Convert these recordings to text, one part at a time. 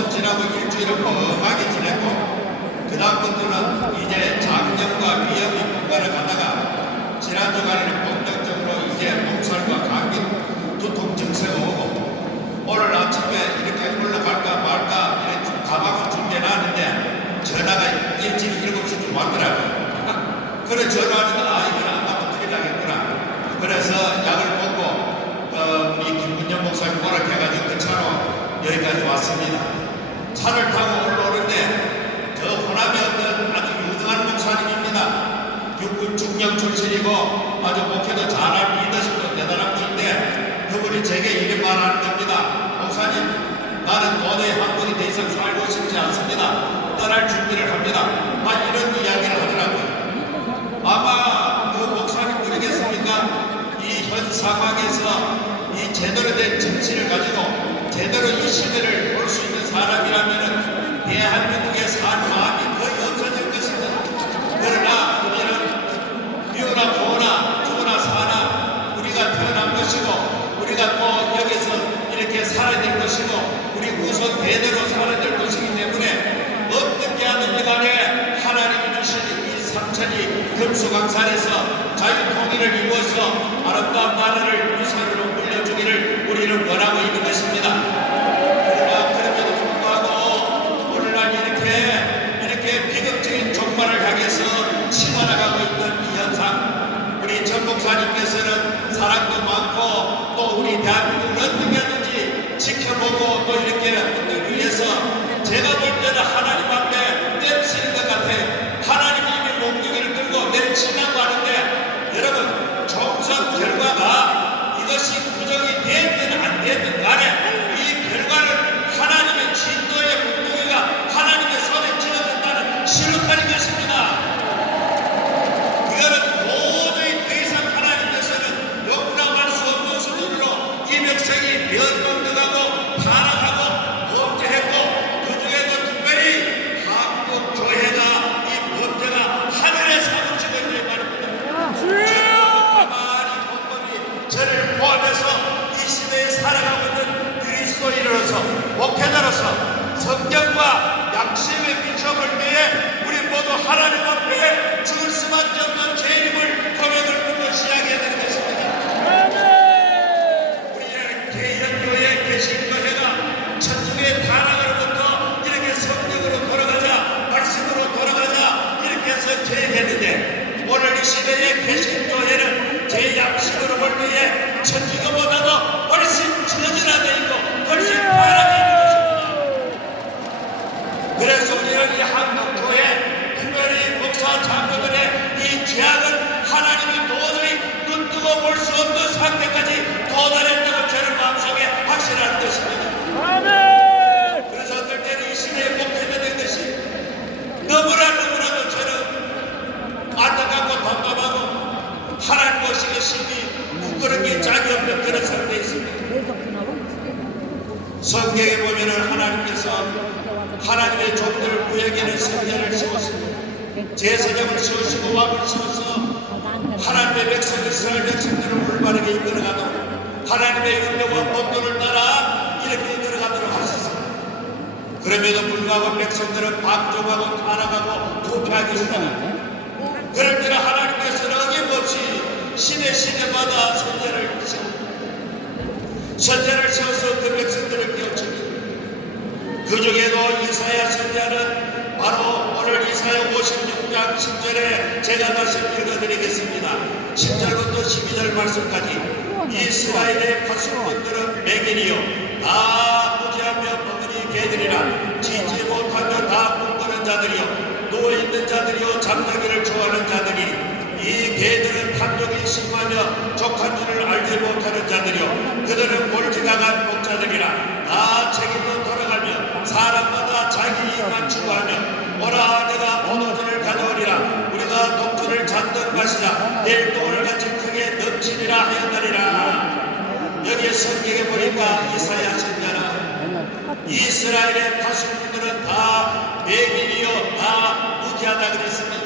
우선 지나고 일주일을 건강하게 지냈고 그 다음부터는 이제 장염과 위염이 분가를 가다가 지난주간에는 본격적으로 이제 몸살과 감기 두통 증세가 오고 오늘 아침에 이렇게 올라갈까 말까 이렇게 가방을 준비해놨는데 전화가 일찍 7시쯤 왔더라고요. 그래 전화하니까 이건 안 가면 큰일 나겠구나. 그래서 약을 먹고 우리 김문현 목사님 오락해가지고 그 차로 여기까지 왔습니다. 차를 타고 올라오는데 저 호남의 어떤 아주 유능한 목사님입니다. 육군 중령 출신이고 아주 목회도 잘하는 리더십도 대단한 분인데 그분이 제게 이렇게 말하는 겁니다. 목사님, 나는 도저히 한국에 더 이상 살고 싶지 않습니다. 떠날 준비를 합니다. 이런 이야기를 하더라고요. 아마 그 목사님 모르겠습니까? 이 현 상황에서 이 제대로 된 정치를 가지고 제대로 이 시대를 볼 수 있는 사람이라면 대한민국에 사는 마음이 거의 없어질 것입니다. 그러나 우리는 미우나 보나 죽으나 사나 우리가 태어난 것이고 우리가 또 여기서 이렇게 살아야 될 것이고 우리 후손 대대로 살아야 될 것이기 때문에 어떻게 하든지 간에 하나님이 주신 이 삼천이 금수강산에서 자유통일을 이루어서 아름다운 나라를 유산으로 물려주기를 우리는 원하고 있는 것입니다. 그러나 그럼에도 불구하고 오늘날 이렇게 비극적인 종말을 향해서 치달아가고 있는 이 현상, 우리 전 목사님께서는 사랑도 많고 또 우리 대한민국을 어떻게 하든지 지켜보고 또 이렇게 위해서 제가 볼 때는 하나님 앞에 내치는 것 같아요. 하나님이 이미 몽둥이를 들고 내치려고 하는데 여러분 총선 결과가 이것이 부정이 됐든 안 됐든 간에 이 결과를 하나님의 진도의 몽둥이가 하나님의 손에 쥐어졌다는 시루탄인 것입니다. 이거는 도저히 더 이상 하나님께서는 용납할 수 없는 수준으로 이 백성이 변동되고 타락하고 범죄했고 그 중에도 특별히 한국 교회가 이 범죄가 하늘에 사무치고 있는 말입니다. 저를 포함해서 이 시대에 살아가고 있는 그리스도인으로서 목회자로서 성경과 양심에 비춰볼 때에 우리 모두 하나님 앞에 죽을 수밖에 없는 죄인임을 고백을 듣고 시작해야 되는 것입니다. 우리의 개혁교회 개신교회가 천주교의 타락으로부터 이렇게 성령으로 돌아가자 말씀으로 돌아가자 이렇게 해서 계획했는데 오늘 이 시대의 개신교회는 제 양식으로 볼 때에 천주교보다도 훨씬 저질화되어 있고 훨씬 타락해 있는 것입니다. 그래서 우리는 이 한국교회 특별히 목사 장로들의 이 죄악은 하나님이 도저히 눈뜨고 볼 수 없는 상태까지 도달했다고 저는 마음속에 확신하는 것입니다. 아멘. 그래서 어떨 때는 이 시대에 목회되는 것이 너무나도 저는 안타깝고 답답하고 하나님 모시기 심히 부끄럽게 짝이 없는 그런 상태에 있습니다. 성경에 보면은 하나님께서 하나님의 종들 구에게는 선자를 세웠습니다. 제사장을 세우시고 왕을 세워서 하나님의 백성 이스라엘 백성들을 올바르게 이끌어가도록 하나님의 율법과 법도를 따라 이렇게 이끌어가도록 하셨습니다. 그럼에도 불구하고 백성들은 방종하고 타락하고 부패하기 시작합니다. 그럴 때는 하나님께서는 어김없이 시대마다 선자를 세워서 그 백성들을 깨우칩니다. 그 중에도 이사야 선자는 바로 오늘 이사야 56장 10절에 제가 다시 읽어드리겠습니다. 10절부터 12절 말씀까지 이스라엘의 파수꾼들은 맹인이요 다 무지하며 멍은이 개들이라 지지 못하며 다 꿈꾸는 자들이요 누워있는 자들이요 잠자기를 좋아하는 자들이 이 개들은 탐욕이 심하며 족한 줄을 알지 못하는 자들이요 그들은 볼지각한 목자들이라 다 책임도 돌아가며 사람마다 자기 이익만 추구하며 오라 내가 포도주를 가져오리라 우리가 독주를 잔뜩 마시라 내일 또 오늘같이 크게 넘치리라 하였느니라. 여기 성경에 보니까 이사야 선자는 이스라엘의 파수꾼들은 다 맹인이요 다 무지하다 그랬습니다.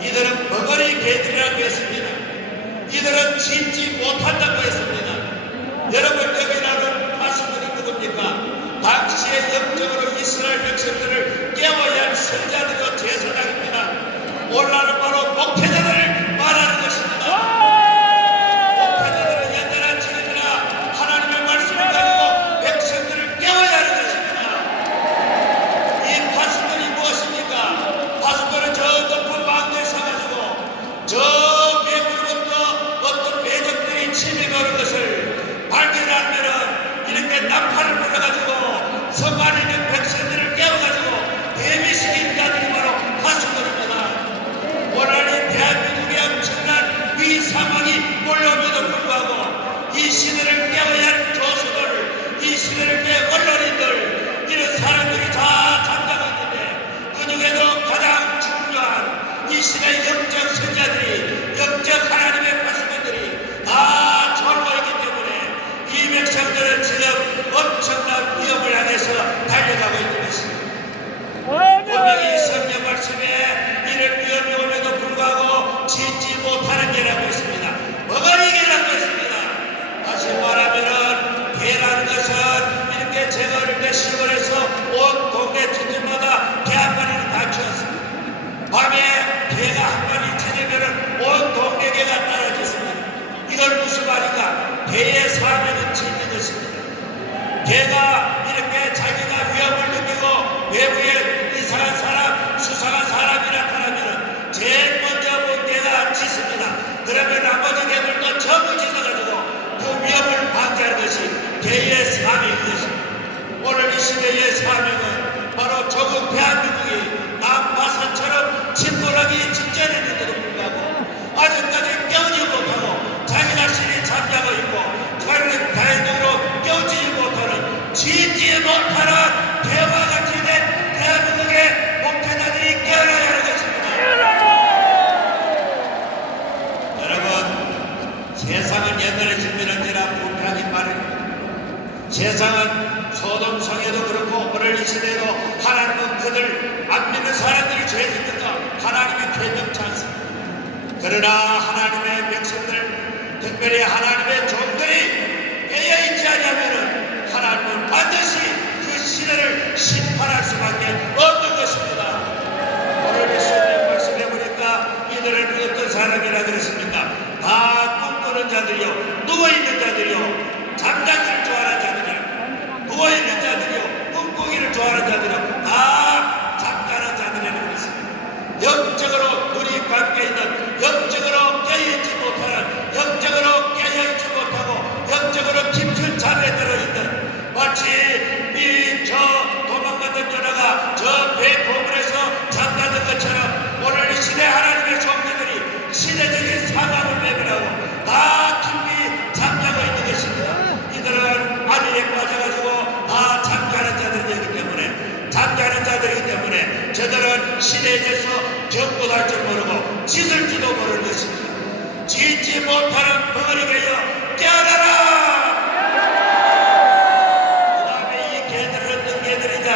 이들은 벙어리 개들이라고 했습니다. 이들은 짓지 못한다고 했습니다. 여러분 여기 나는 파수꾼이 누굽니까? 당시에 영적으로 오는 것을 발견하면은 이렇게 나팔을 불러가지고 성 안에 있는 백성들을 깨워가지고 대비시킨 자들이 바로 하수들입니다. 오늘 대한민국의 엄청난 위사망이 몰려오면도 불구하고 이 시대를 깨워야 할 교수들, 이 시대를 깨워 언론인들, 이런 사람들이 다 잠자고 있는데 그 중에도 가장 중요한 이 시대의 영적 선자들이, 영적 하나님의 백성들이 다 졸고 있기 때문에 이 백성들은 지금 엄청난 위협을 향해서 달려가고 있는 것입니다. 분명히 성경 말씀에 이런 위험이 오면도 불구하고 짓지 못하는 개라고 했습니다. 멍하니 개라고 했습니다. 다시 말하면은 개라는 것은 이렇게 제가 어릴 때 시골에서 온 동네 뒷집마다 개 한 마리를 다 키웠습니다. 밤에 개가 한 마리 찾으면은 온 동네 개가 따라졌습니다. 이건 무슨 말인가? 개의 사명은 짓는 것입니다. 개가 이렇게 자기가 위협을 느끼고 외부에 이상한 사람, 수상한 사람이 나타나면 제일 먼저 본 개가 짖습니다. 그러면 나머지 개들도 전부 짖어가지고 그 위협을 방지하는 것이 개의 사명인 것입니다. 오늘 이 시대의 사명은 바로 조국 대한민국이 남바산처럼 침몰하기 직전했는데도 불구하고 아직까지 깨우지 못하고 자기 자신이 잠자고 있고 자기는 다행적으로 깨우지 못하는, 짓지 못하는 개와 같이 된 대한민국의 목회자들이 깨어나야 하는 것입니다. 여러분, 세상은 옛날에 준비는지나 불편하기 마련입니다. 세상은 소돔성에도 그렇고 오늘 이 시대에도 하나님은 그들 안 믿는 사람들이 죄 짓는 거 하나님이 개념치 않습니다. 그러나 하나님의 백성들, 특별히 하나님의 종들이 깨어있지 않으면 하나님은 반드시 그 시대를 심판할 수밖에 없는 것입니다. 오늘 이 시대 말씀해 보니까 이들은 어떤 사람이라 그랬습니까? 다 꿈꾸는 자들이요, 누워있는 자들이요, 잠자기를 좋아하는 자들이요, 누워있는 자들이요, 꿈꾸기를 좋아하는 자들이요, 다 잠자는 자들이라고 그랬습니다. 영적으로 눈이 감겨 있는, 영적으로 깨어있지 못하는, 영적으로 깨어있지 못하고 영적으로 깊은 잠에 들어있는, 마치 이 저 도망갔던 여자가 저 배 보물에서 잠자는 것처럼 오늘 이 시대 하나님의 종들이 시대적인 상황을 외면하고 다 깊이 잠자고 있는 것입니다. 이들은 안위에 빠져가지고 다 잠자는 자들이기 때문에, 잠자는 자들이기 때문에 저들은 시대에 대해서 경고할 줄 모르고 짖을지도 모르는 것입니다. 짖지 못하는 벙어리가여 깨어나라! 그 다음에 이 개들은 어떤 개들이냐?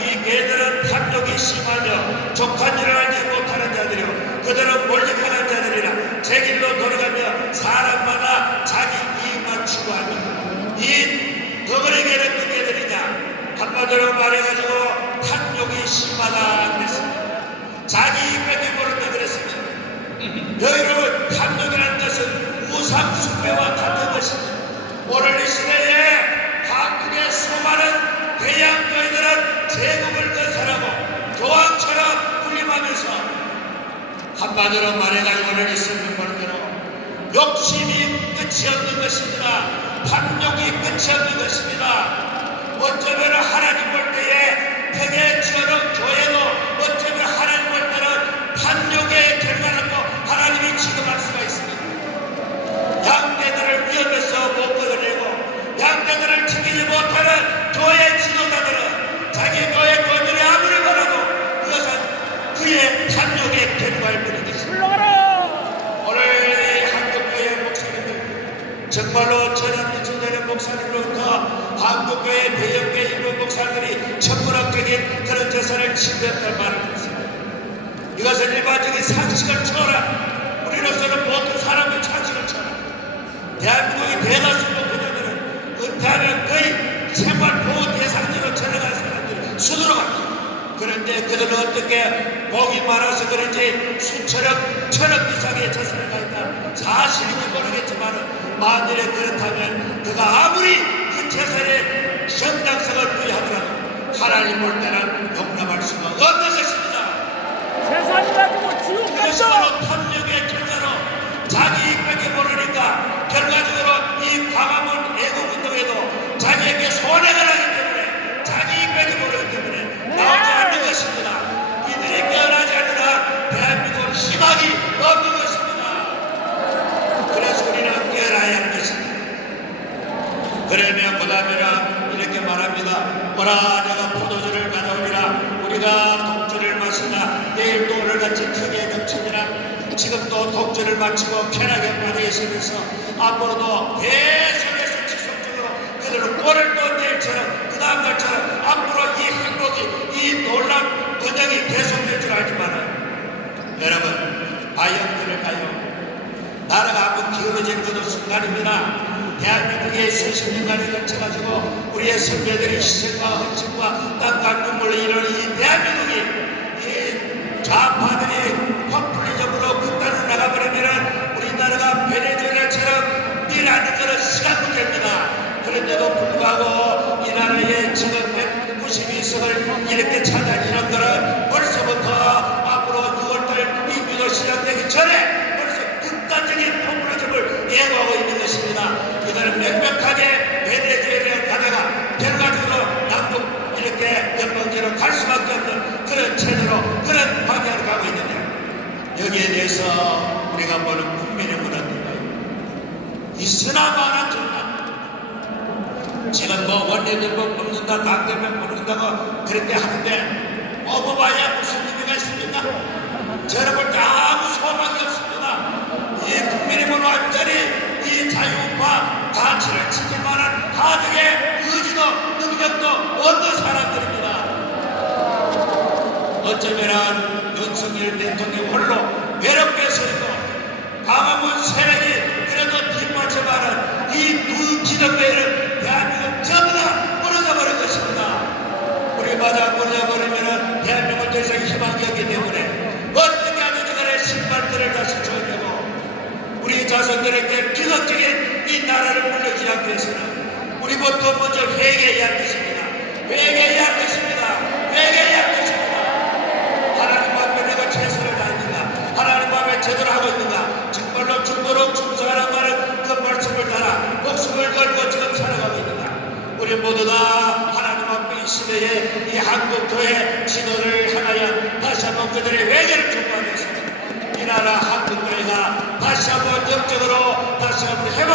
이 개들은 탐욕이 심하며 족한 일을 알지 못하는 자들이요, 그들은 몰lik하는 자들이라 제 길로 돌아가며 사람마다 자기 이익만 추구하며. 이 벙어리 개는 어떤 개들이냐? 한마디로 말해가지고 탐욕이 심하다 그랬습니다. 자기 이익밖에 모른다 그랬습니다. 여러분, 탐욕이라는 것은 우상숭배와 같은 것입니다. 오늘 이 시대에 한국의 수많은 대양교회들은 제국을 건설하고 교황처럼 군림하면서 한마디로 말해가지고 오늘 이 설명 보는 대로 욕심이 끝이 없는 것입니다. 탐욕이 끝이 없는 것입니다. 어쩌면 하나님 볼 때에 벽에 지어놓은 교회도 어쩌면 하나님 볼 때는 탐욕의 결과라고 하나님이 취급할 수가 있습니다. 양떼들을 위협해서 못 걷어내고 양떼들을 지키지 못하는 교회 지도자들은 자기 교회 권위를 아무리 바라도 그것은 그의 탐욕의 결과일 뿐인 것입니다. 오늘 한국교회 목사님들, 정말로 저는 미천년의 목사님으로부터 한국교회 대형교회 일부 목사들이 천문학적인 그런 재산을 침범했다는 말을 했습니다. 이것은 일반적인 상식을 초월한, 우리로서는 모든 사람의 상식을 초월한, 대한민국의 대다수 목회자들은 은퇴하면 거의 생활보호 대상자로 전해간 사람들이 수두룩 합니다. 그런데 그들은 어떻게 복이 많아서 그런지 수천억, 천억 이상의 재산을 가졌다 사실인지 모르겠지만 만일에 그렇다면 그가 아무리 그 재산의 정당성을 부여하더라도 하나님 볼 때는 용납할 수가 없는 것입니다. 재산이 가지고 지옥 그것이 간다. 바로 탐욕의 결과로 자기 이익밖에 모르니까 결과적으로 그러면 그 다음에는 이렇게 말합니다. 오라 내가 포도주를 가져오리라. 우리가 독주를 마시나 내일 또 오늘같이 크게 넘치니라. 지금도 독주를 마치고 편하게 빠져 있으면서 앞으로도 계속해서 지속적으로 그대로 오늘 또 내일처럼 그 다음 날처럼 앞으로 이 행복이 이 놀라운 번영이 계속될 줄 알지만은 여러분 과연 그럴까요? 나라가 한번 기울어지는 것도 순간입니다. 대한민국의 수십 년간을 거쳐가지고 우리의 선배들의 희생과 헌신과 땀과 눈물을 이루는 이 대한민국이 이 좌파들이 포퓰리즘으로 극단으로 나가버리면 우리나라가 베네수엘라처럼 일하는 것은 시간 문제입니다. 그런데도 불구하고 이 나라의 지금 192석을 이렇게 차지한 이런 것은 벌써부터 앞으로 6월달 이 민호 시작되기 전에 극단적인 포퓰리즘을 예고하고 있는 것입니다. 이들은 명백하게 베네수엘라에 가다가 결과적으로 남북 이렇게 연방제로 갈 수밖에 없는 그런 체제로 그런 방향으로 가고 있는데 여기에 대해서 우리가 보는 국민의 문화인가요? 있으나마나 정말 지금 뭐 원내대표 뽑는다 당대표 뽑는다고 그렇게 하는데 뽑아봐야 무슨 의미가 있습니까? 저를 볼 때 아무 소망이 없습니다. 이 국민의힘은 완전히 이 자유와 가치를 지킬 만한 하등의 의지도 능력도 없는 사람들입니다. 어쩌면 윤석열 대통령 홀로 외롭게 서리고 강화문 세력이 그래도 뒷받침하는 이 두 기득권을 대한민국 전부 다 무너져버릴 것입니다. 우리 마다 무너져버리면 대한민국 더 이상 희망이 없기 때문에 어떻게 하든지 간에 신발들을 다시 정리하고 우리 자손들에게 기독적인 이 나라를 물려주지 않기 위해서는 우리부터 먼저 회개해야 할 것입니다. 회개해야 할 것입니다. 회개해야 할 것입니다. 하나님 앞에 내가 최선을 다했는가? 하나님 앞에 제대로 하고 있는가? 정말로 죽도록 충성하라고 하는 그 말씀을 따라 목숨을 걸고 지금 살아가고 있는가? 우리 모두 다 하나님 앞에 이 시대에 이 한국교회 지도를 향하여 다시 한번 그들의 회개를 촉구하면서 이 나라 한국교회가 다시 한번 영적으로 다시 한번 회복